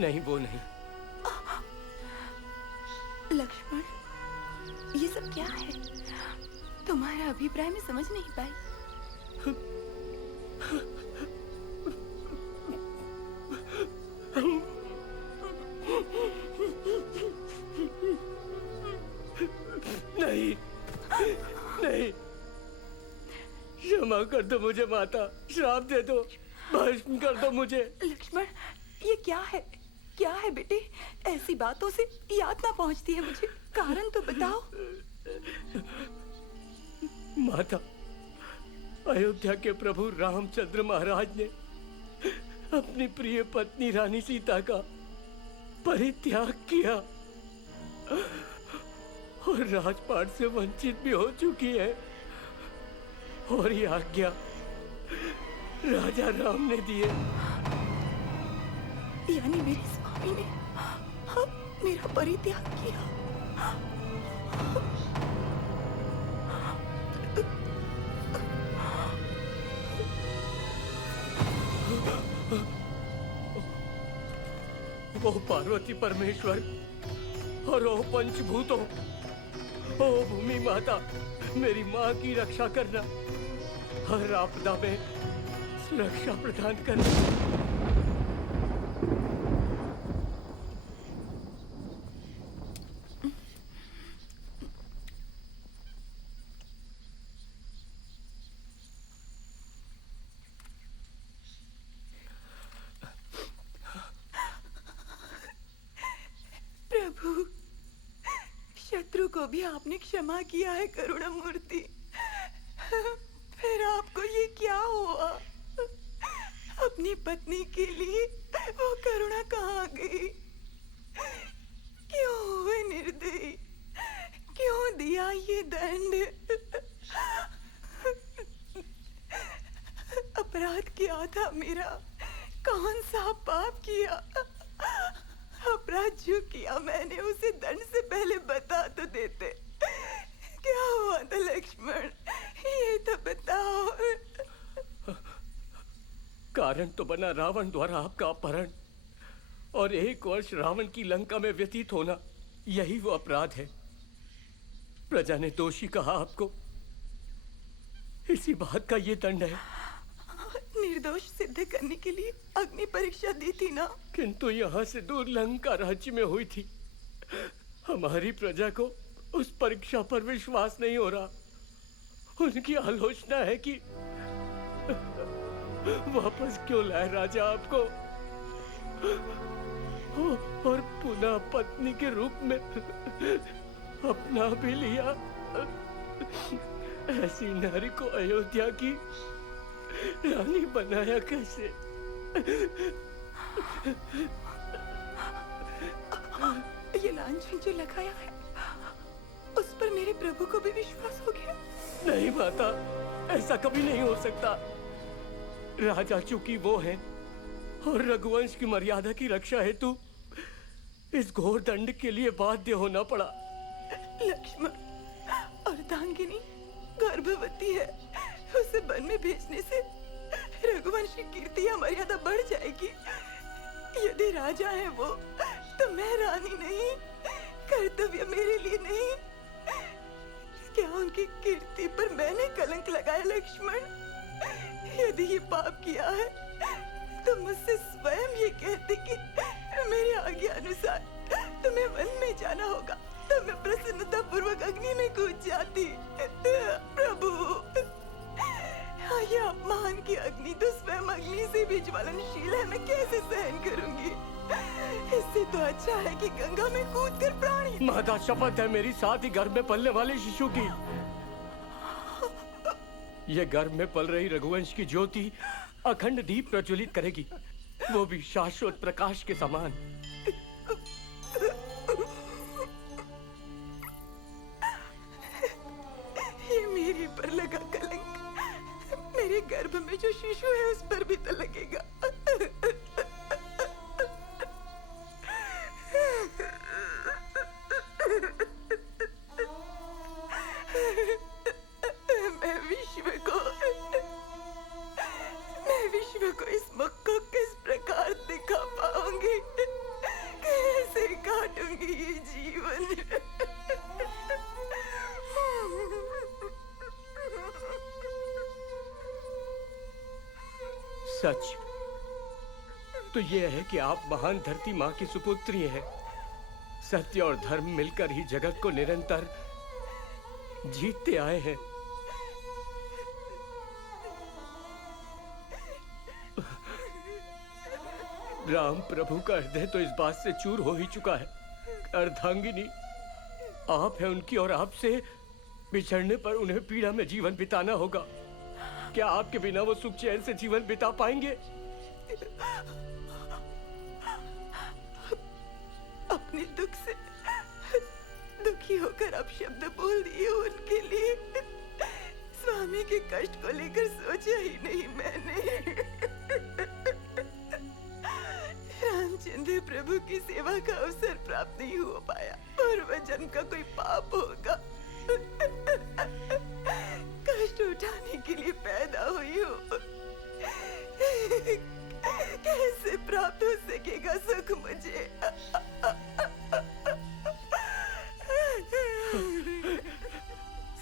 नहीं, वो नहीं। लक्ष्मण, ये सब क्या है? तुम्हारा अभिप्राय मैं समझ नहीं पाई। नहीं, नहीं, क्षमा कर दो मुझे माता, श्राप दे दो, भस्म कर दो मुझे। लक्ष्मण, ये क्या है? क्या है बेटे? ऐसी बातों से यातना पहुंचती है मुझे। कारण तो बताओ। माता, अयोध्या के प्रभु रामचंद्र महाराज ने अपनी प्रिय पत्नी रानी सीता का परित्याग किया और राजपाट से वंचित भी हो चुकी है। और ये आज्ञा राजा राम ने दी है। यानी मेरे स्वामी ने मेरा परित्याग किया। वो पार्वती परमेश्वर और ओ पंचभूतों, ओ भूमि माता, मेरी माँ की रक्षा करना, हर आपदा में सुरक्षा प्रदान करना। प्रभु, शत्रु को भी आपने क्षमा किया है करुणामूर्ति। फिर आपको ये क्या हुआ? अपनी पत्नी के लिए वो करुणा कहाँ गई? क्यों हुए निर्दयी? क्यों दिया ये दंड? अपराध क्या था मेरा? कौन सा पाप किया? अपराध जो किया मैंने उसे दंड से पहले बता तो देते। क्या हुआ था लक्ष्मण, ये तो बताओ। कारण तो बना रावण द्वारा आपका अपहरण और 1 वर्ष रावण की लंका में व्यतीत होना। यही वो अपराध है। प्रजा ने दोषी कहा आपको, इसी बात का ये दंड है। निर्दोष सिद्ध करने के लिए अग्नि परीक्षा दी थी ना? किंतु यहाँ से दूर लंका राज्य में हुई थी। हमारी प्रजा को उस परीक्षा पर विश्वास नहीं हो रहा। उनकी आलोचना है कि वापस क्यों लाए राजा आपको, और पुनः पत्नी के रूप में अपना भी लिया। ऐसी नारी को अयोध्या की रानी बनाया कैसे? ये लांछन जो लगाया है उस पर मेरे प्रभु को भी विश्वास हो गया। नहीं माता, ऐसा कभी नहीं हो सकता। राजा चूंकि वो है और रघुवंश की मर्यादा की रक्षा हेतु इस घोर दंड के लिए बाध्य होना पड़ा। लक्ष्मण, अर्धांगिनी गर्भवती है, उसे वन में भेजने से रघुवंश की कीर्ति या मर्यादा बढ़ जाएगी। यदि राजा है वो, तो मैं रानी नहीं, कर्तव्य मेरे लिए नहीं। क्या उनकी कीर्ति पर मैंने कलंक लगाया लक्ष्मण? यदि ये पाप किया है तो मुझसे स्वयं ये कहते कि मेरी आज्ञा अनुसार तुम्हें वन में जाना होगा, तब मैं प्रसन्नता पूर्वक अग्नि में कूद जाती। प्रभु, ये अपमान की अग्नि तो स्वयं अग्नि से भी ज्वलनशील है, मैं कैसे सहन करूंगी? इससे तो अच्छा है कि गंगा में कूदकर प्राणी। माता, शपथ है मेरी, साथ ही गर्भ में पलने वाले शिशु की। ये गर्भ में पल रही रघुवंश की ज्योति अखंड दीप प्रज्वलित करेगी, वो भी शाश्वत प्रकाश के समान। ये मेरे पर लगा कलंक मेरे गर्भ में जो शिशु है उस पर भी तो लगेगा। मैं विश्व को इस मुख को किस प्रकार दिखा पाऊंगी? सच तो ये है कि आप महान धरती माँ की सुपुत्री हैं। सत्य और धर्म मिलकर ही जगत को निरंतर जीतते आए हैं। राम प्रभु का हृदय तो इस बात से चूर हो ही चुका है। अर्धांगिनी आप हैं उनकी, और आपसे बिछड़ने पर उन्हें पीड़ा में जीवन बिताना होगा। क्या आपके बिना वो सुख चैन से जीवन बिता पाएंगे? अपने दुख से दुखी होकर आप शब्द बोल दिए उनके लिए। स्वामी के कष्ट को लेकर सोचा ही नहीं मैंने। रामचंद्र प्रभु की सेवा का अवसर प्राप्त नहीं हो पाया। पूर्व जन्म का कोई पाप होगा। कष्ट उठाने के लिए पैदा हुई हो। कैसे प्राप्त हो सकेगा सुख मुझे?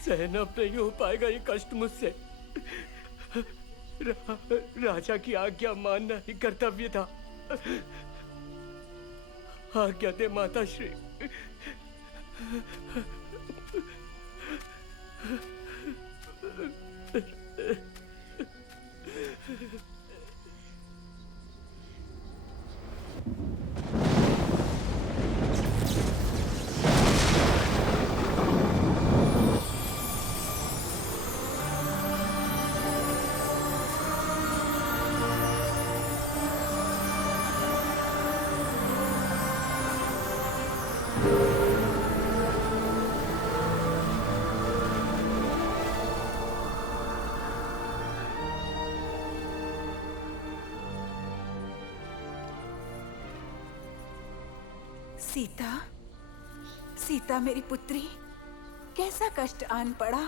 सहन अब नहीं हो पाएगा ये कष्ट मुझसे। राजा की आज्ञा मानना ही कर्तव्य था। आज्ञा दे माता श्री। सीता, सीता मेरी पुत्री, कैसा कष्ट आन पड़ा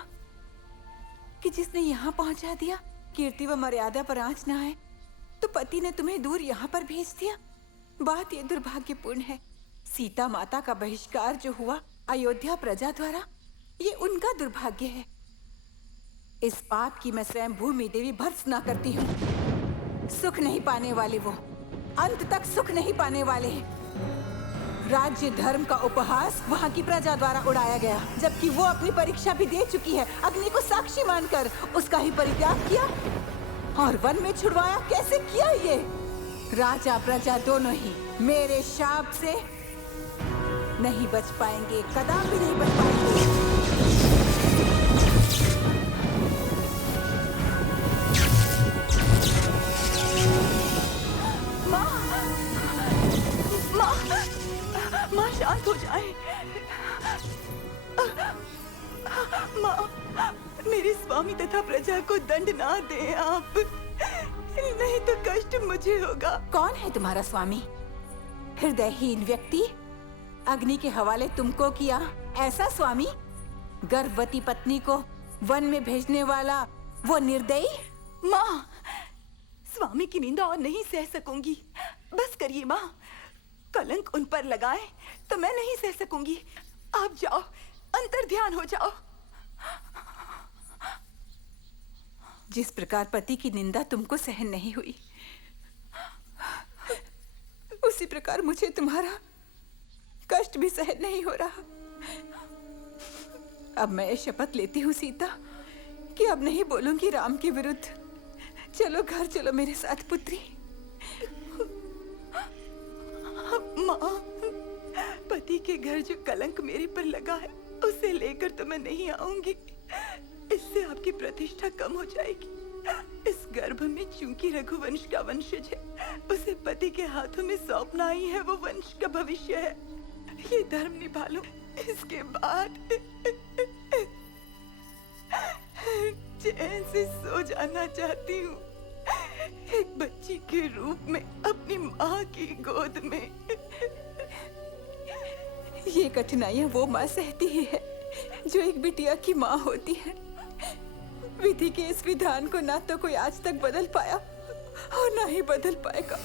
कि जिसने यहाँ पहुंचा दिया। कीर्ति व मर्यादा पर आंच न आए तो पति ने तुम्हें दूर यहाँ पर भेज दिया। बात ये दुर्भाग्यपूर्ण है। सीता माता का बहिष्कार जो हुआ अयोध्या प्रजा द्वारा, ये उनका दुर्भाग्य है। इस पाप की मैं स्वयं भूमि देवी भर्त्सना करती हूँ। सुख नहीं पाने वाले वो, अंत तक सुख नहीं पाने वाले। राज्य धर्म का उपहास वहाँ की प्रजा द्वारा उड़ाया गया, जबकि वो अपनी परीक्षा भी दे चुकी है। अग्नि को साक्षी मानकर उसका ही परित्याग किया और वन में छुड़वाया। कैसे किया ये? राजा प्रजा दोनों ही मेरे शाप से नहीं बच पाएंगे, कदापि नहीं बच पाएंगे। माँ शांत हो जाए। माँ, मेरे स्वामी तथा प्रजा को दंड ना दें आप, नहीं तो कष्ट मुझे होगा। कौन है तुम्हारा स्वामी? हृदयहीन व्यक्ति, अग्नि के हवाले तुमको किया ऐसा स्वामी? गर्भवती पत्नी को वन में भेजने वाला वो निर्दयी? माँ, स्वामी की निंदा और नहीं सह सकूंगी। बस करिए माँ, कलंक उन पर लगाए तो मैं नहीं सह सकूंगी। आप जाओ, अंतर ध्यान हो जाओ। जिस प्रकार पति की निंदा तुमको सहन नहीं हुई, उसी प्रकार मुझे तुम्हारा कष्ट भी सहन नहीं हो रहा। अब मैं शपथ लेती हूँ सीता कि अब नहीं बोलूंगी राम के विरुद्ध। चलो घर चलो मेरे साथ पुत्री। माँ, पति के घर जो कलंक मेरे पर लगा है उसे लेकर तो मैं नहीं आऊंगी। इससे आपकी प्रतिष्ठा कम हो जाएगी। इस गर्भ में चूंकि रघुवंश का वंशज है, उसे पति के हाथों में सौंपना ही है वो वंश का भविष्य है। ये धर्म निभा लो, इसके बाद चैन से सो जाना चाहती हूँ, एक बच्ची के रूप में अपनी माँ की गोद में। ये कठिनाइयाँ वो माँ सहती ही है जो एक बिटिया की माँ होती है। विधि के इस विधान को ना तो कोई आज तक बदल पाया और ना ही बदल पाएगा।